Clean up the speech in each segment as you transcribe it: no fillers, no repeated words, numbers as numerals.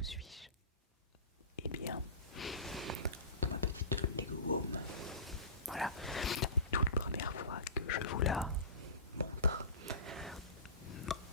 Où suis-je? Eh bien, dans ma petite Lego Home. Voilà, toute première fois que je vous la montre.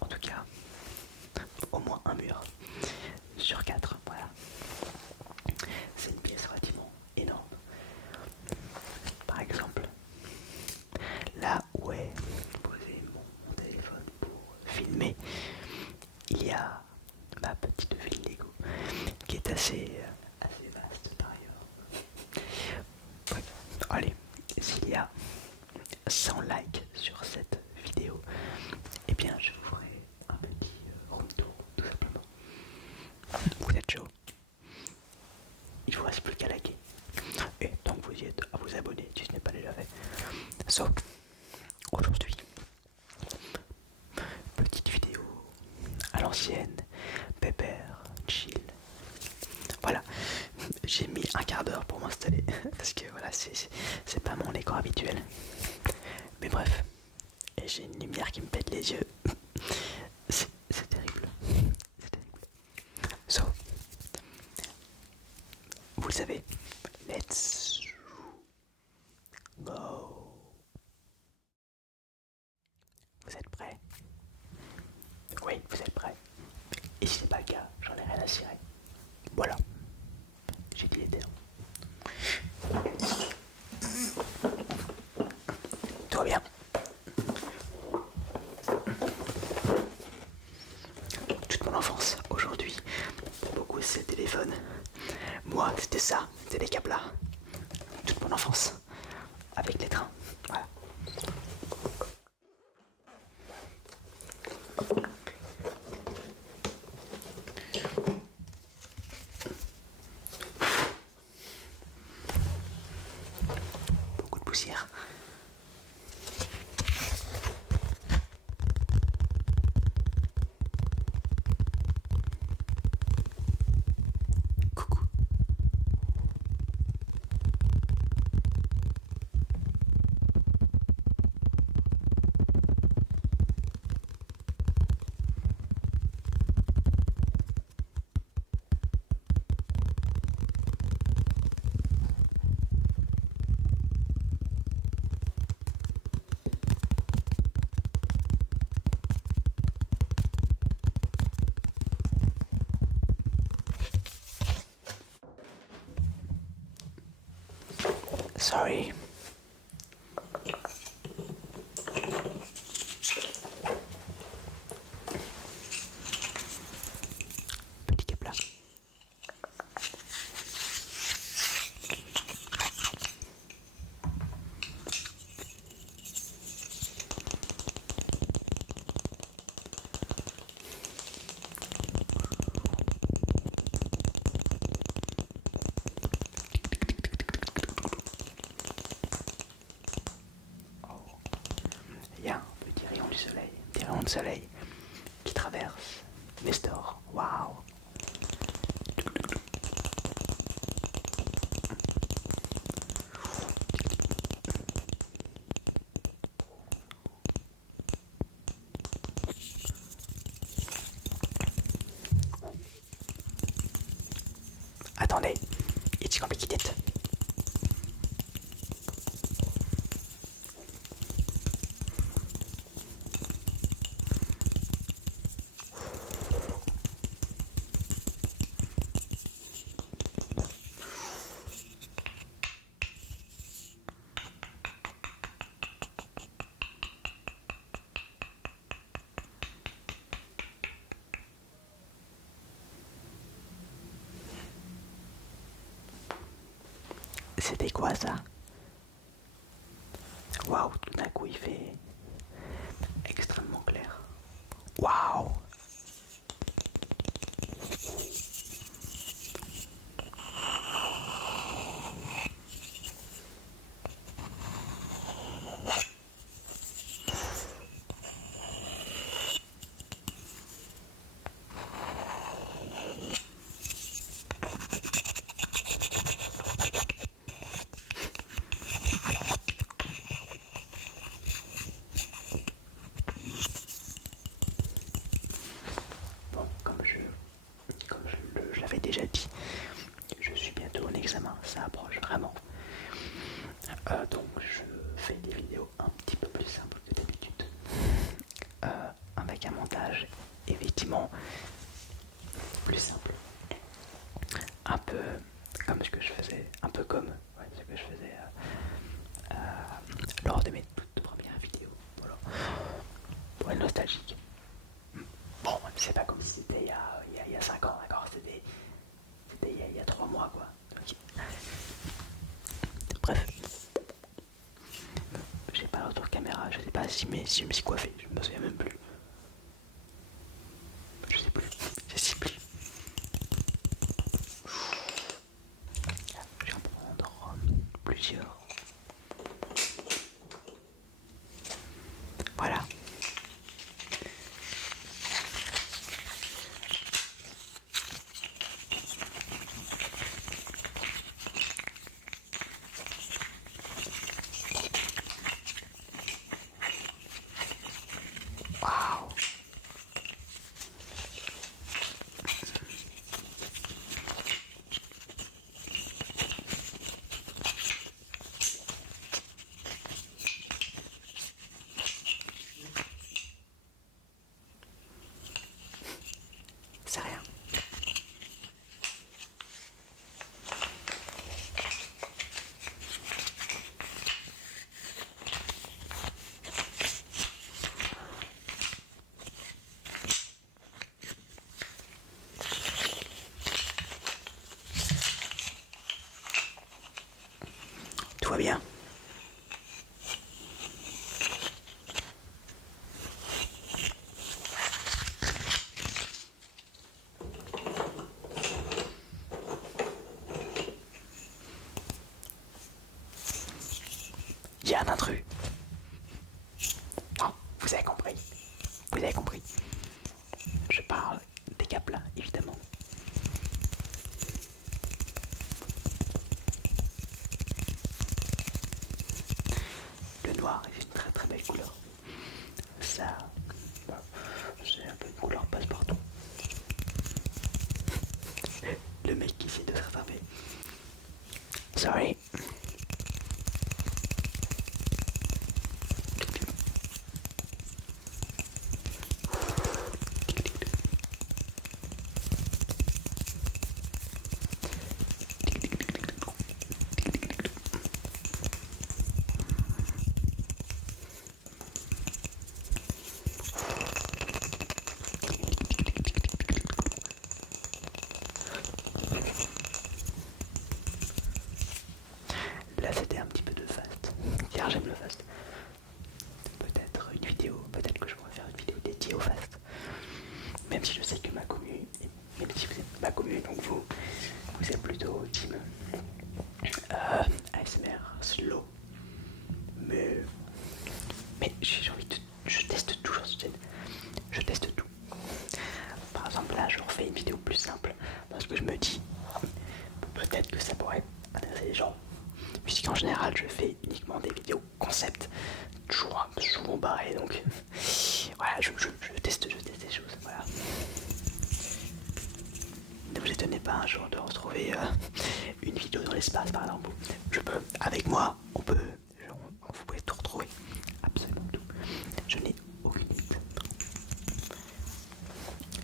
En tout cas, au moins un mur sur quatre. Voilà, c'est une pièce relativement énorme. Par exemple, là où est posé mon téléphone pour filmer, il y a ma petite ville Lego qui est assez vaste par ailleurs. Ouais. Allez, s'il y a 100 likes sur cette vidéo, eh bien je vous ferai un petit room tour tout simplement. Vous êtes chaud? Il vous reste plus qu'à liker. Et tant que vous y êtes, à vous abonner si ce n'est pas déjà fait. So, aujourd'hui, petite vidéo à l'ancienne, pépère, chill. Voilà, j'ai mis un quart d'heure pour m'installer parce que voilà, c'est pas mon écran habituel. Mais bref, et j'ai une lumière qui me pète les yeux. C'est terrible. C'est terrible. So, vous le savez, let's go. Vous êtes prêts? Oui, vous êtes prêts. Et si c'est pas le cas, j'en ai rien à cirer. Voilà, j'ai dit les termes. Tout va bien. Toute mon enfance, aujourd'hui, pour beaucoup c'est le téléphone. Moi, c'était ça, c'était les câbles là. Toute mon enfance, avec les trains. Voilà. Beaucoup de poussière. Coucou. Sorry. Petit câble là. Il y a un petit rayon du soleil, un petit rayon de soleil qui traverse les stores. Waouh! Attendez, it's complicated. C'était quoi ça? Waouh, tout d'un coup il fait extrêmement clair. Waouh! déjà dit, je suis bientôt en examen, ça approche vraiment. Donc je fais des vidéos un petit peu plus simples que d'habitude, avec un montage effectivement plus simple, un peu comme ce que je faisais, un peu comme ce que je faisais lors de mes toutes premières vidéos. Voilà. Pour être nostalgique. Bon, c'est pas comme si c'était il y a 5 ans, d'accord, c'était il y a 3 mois, quoi. Okay. Bref, j'ai pas le retour caméra, je sais pas si je me suis coiffé, je me souviens même plus. Je sais plus, je sais plus. Je vais en prendre plusieurs. Voilà. Waouh. C'est rien. Tout va bien. Il y a un intrus. Non, vous avez compris. Vous avez compris. Je parle des Kaplas, évidemment. Le noir est une très très belle couleur. Ça, c'est un peu une couleur passe-partout. Le mec qui essaie de se rattraper. Sorry. Là c'était un petit peu de fast, car j'aime le fast. Peut-être une vidéo, peut-être que je pourrais faire une vidéo dédiée au fast. Même si je sais que ma commune, même si vous êtes ma commune, donc vous êtes plutôt team ASMR slow. Mais j'ai envie de, je teste toujours cette chaîne. Je teste tout. Par exemple là je refais une vidéo plus simple parce que je me dis peut-être que ça pourrait intéresser les gens. Puisqu'en général je fais uniquement des vidéos concept, toujours souvent barré, donc voilà, je teste des choses, voilà. Ne vous étonnez pas un jour de retrouver une vidéo dans l'espace par exemple. Je peux, avec moi, vous pouvez tout retrouver, absolument tout. Je n'ai aucune limite.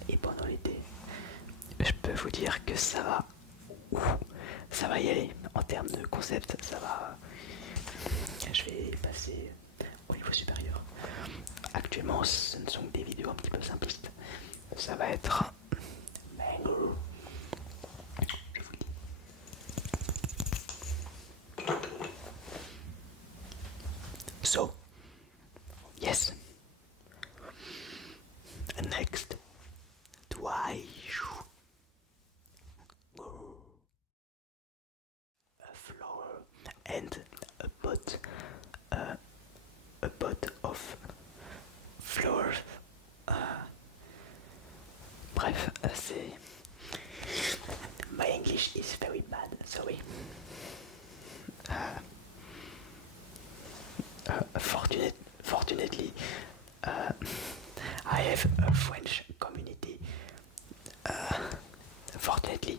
Et pendant l'été, je peux vous dire que ça va, ça va y aller. En termes de concept, ça va. Je vais passer au niveau supérieur. Actuellement, ce ne sont que des vidéos un petit peu simplistes. Ça va être mango. Je vous le dis. So, yes. Next, twice. A flower and a pot of flowers. Bref, c'est. My English is very bad, sorry. Fortunately, I have a French community. Fortunately,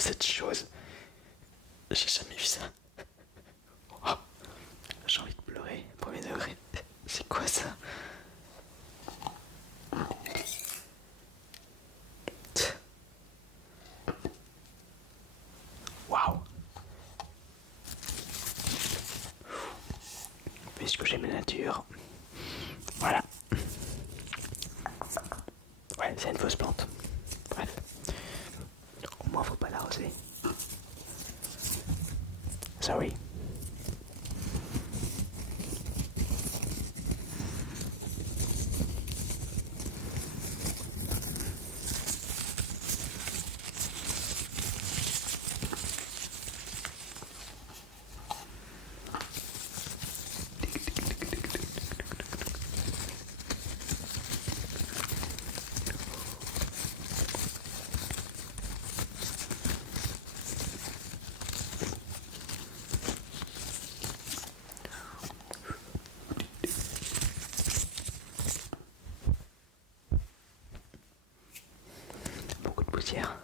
cette chose. J'ai jamais vu ça. Oh, j'ai envie de pleurer, premier degré. C'est quoi ça? Waouh! Puisque j'aime la nature. Voilà. Ouais, c'est une fausse plante. Bref. Au moins, faut pas l'arroser. Sorry. Beaucoup de poussière.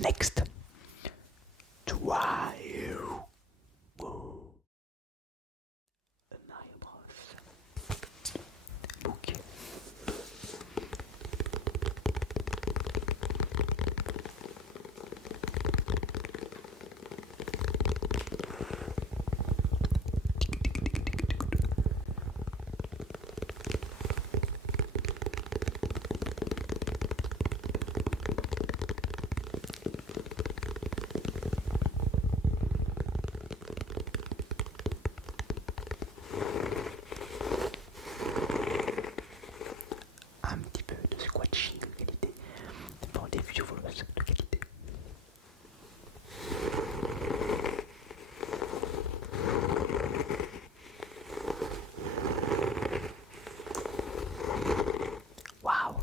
Next. Try. Whoa. A Mario Bros. Book. Un petit peu de squatching de qualité pour des vidéos de qualité. Waouh!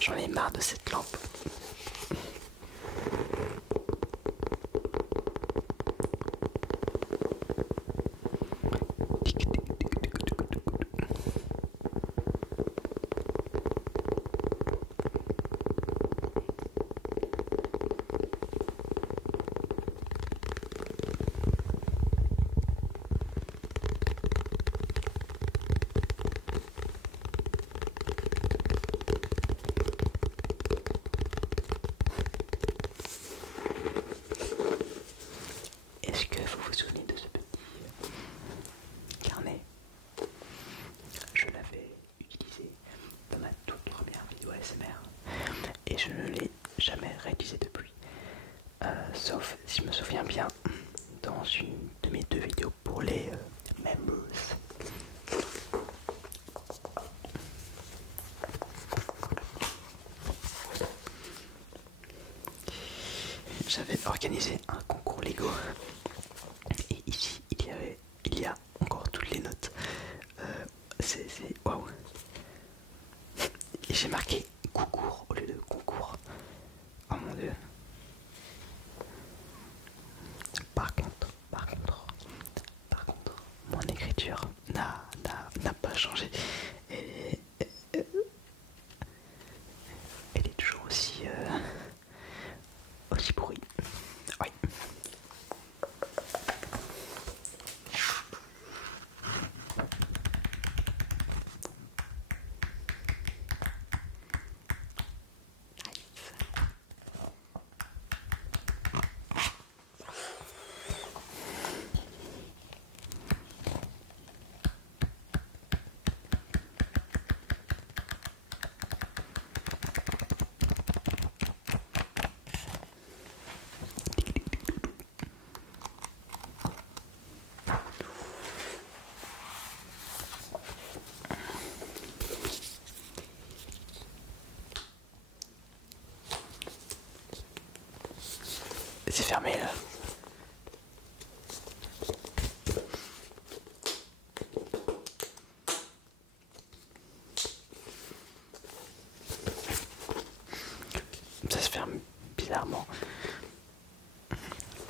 J'en ai marre de cette lampe. Est-ce que vous vous souvenez de ce petit carnet? Je l'avais utilisé dans ma toute première vidéo ASMR et je ne l'ai jamais réutilisé depuis. Sauf, si je me souviens bien, dans une de mes deux vidéos pour les members. J'avais organisé un concours Lego et ici il y a encore toutes les notes. C'est waouh. Et j'ai marqué concours au lieu de concours. Oh mon dieu. Par contre, mon écriture n'a pas changé. Elle est toujours aussi pourrie. Oui. c'est fermé là. Ça se ferme bizarrement.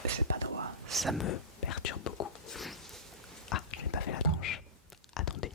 C'est pas droit. Ça me perturbe beaucoup. Ah, je n'ai pas fait la tranche. Attendez.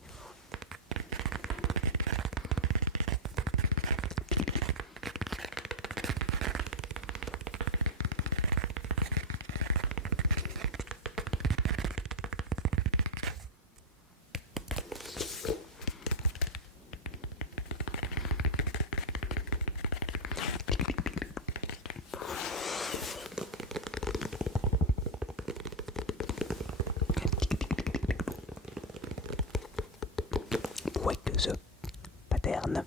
Ouais que ce pattern.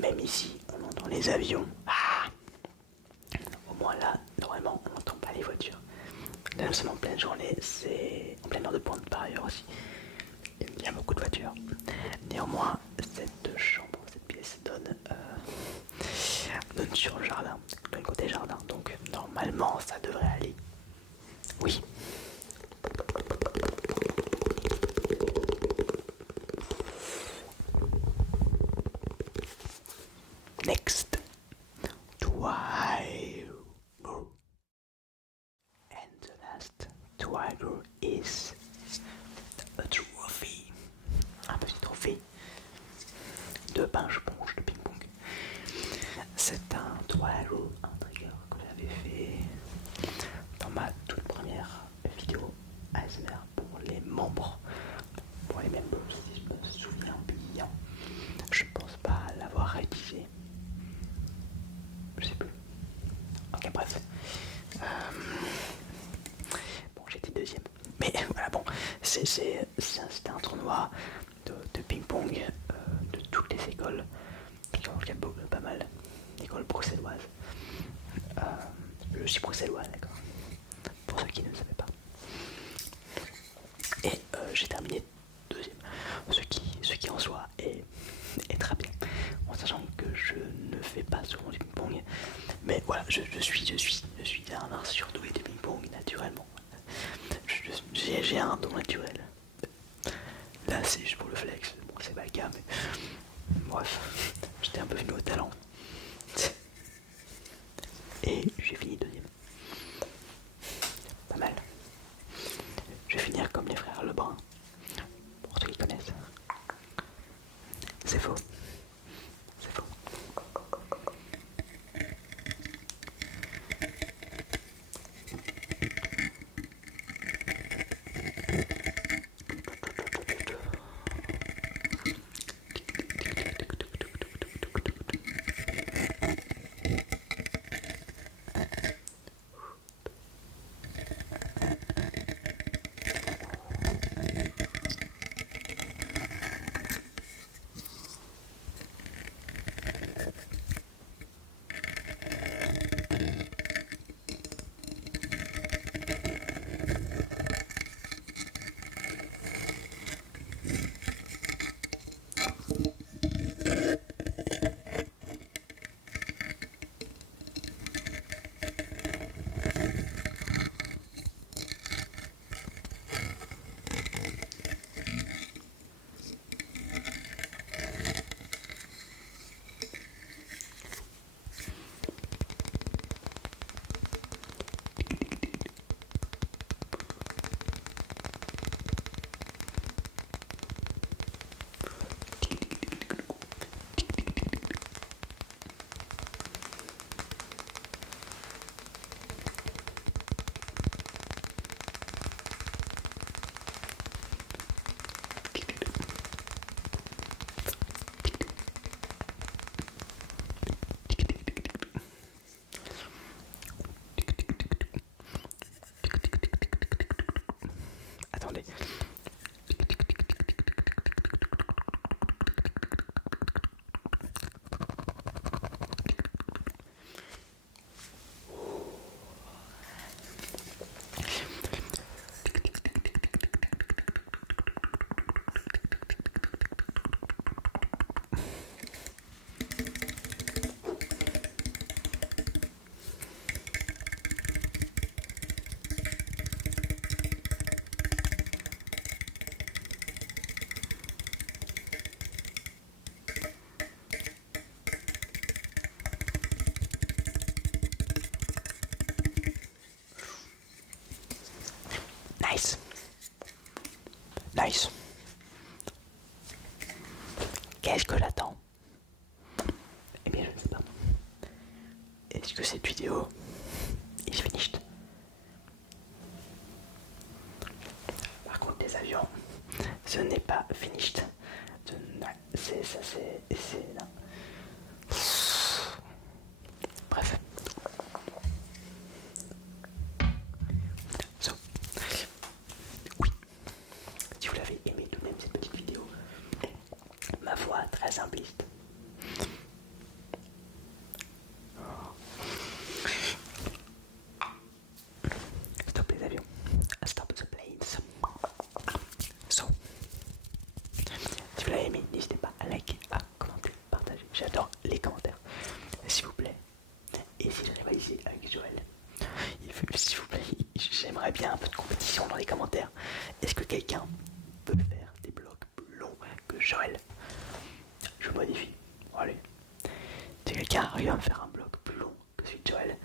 Même ici, on entend les avions. Ah, au moins là, normalement, on n'entend pas les voitures. Là, nous sommes en pleine journée, c'est en pleine heure de pointe par ailleurs aussi. Il y a beaucoup de voitures. Néanmoins, cette chambre, cette pièce donne sur le jardin, donne côté jardin. Donc normalement, ça devrait aller. Oui. Next. Twilight. And the last Twilight is a trophy. Un petit trophée de pinche-ponche de ping-pong. C'est un Twilight, un trigger que j'avais fait dans ma toute première vidéo ASMR pour les membres. Pour les membres, si je me souviens bien. Je pense pas l'avoir réutilisé. Je sais plus. Ok, bref. Bon, j'étais deuxième. Mais voilà, bon, c'était un tournoi de ping-pong de toutes les écoles. Il y a pas mal d'écoles bruxelloises. Je suis bruxellois, d'accord. Pour ceux qui ne le savaient pas. Et j'ai terminé deuxième. Ce qui en soi est très bien. En sachant que je ne fais pas souvent du ping-pong. Mais voilà, je suis un surdoué du ping-pong naturellement. J'ai un don naturel. Là c'est juste pour le flex. Bon, c'est pas le cas, mais bref, j'étais un peu venu au talent. Et j'ai fini deuxième. Pas mal. Je vais finir comme les frères Lebrun. Pour ceux qui connaissent. C'est faux. C'est faux. Nice. Nice. Qu'est-ce que j'attends? Eh bien, je ne sais pas. Est-ce que cette vidéo est finished? Par contre, les avions, ce n'est pas finished. C'est ça, c'est non. Bref. So. Oui. Si vous l'avez aimé tout de même cette petite vidéo, ma voix très simpliste. Stop les avions. Stop the planes. So. Si vous l'avez aimé, n'hésitez pas à liker, à commenter, partager. J'adore les commentaires. S'il vous plaît. Et si je rivalisais avec Joël, s'il vous plaît, j'aimerais bien un peu de compétition dans les commentaires. Est-ce que quelqu'un peut faire des blogs plus longs que Joël? Je modifie. Bon, allez. Si quelqu'un arrive à me faire un blog plus long que celui de Joël,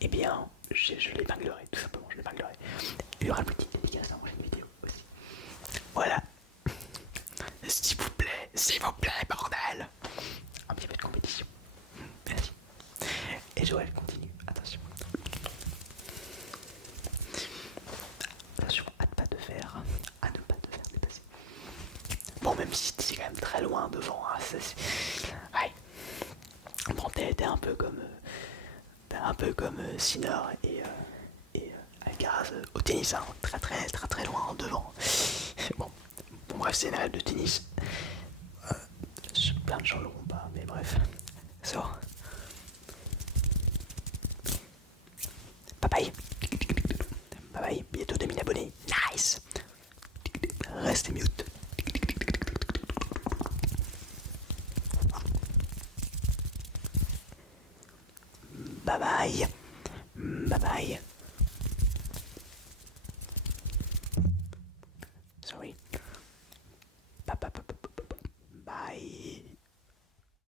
eh bien, je l'épinglerai, tout simplement, je l'épinglerai. Il y aura une petite dédicace dans une vidéo aussi. Voilà. S'il vous plaît, bordel. Un petit peu de compétition. Merci. Et Joël continue, attention. Attention à ne pas te faire dépasser. Bon, même si c'est quand même très loin devant, hein, ouais. Bon, t'es un peu comme Sinner et Alcaraz au tennis, hein, très loin devant. Bon, bref, c'est une règle de tennis. Plein de gens l'auront pas, mais bref. So. Bye bye. Bye bye. Bientôt 2000 abonnés. Nice. Restez mute. Bye bye. Bye bye.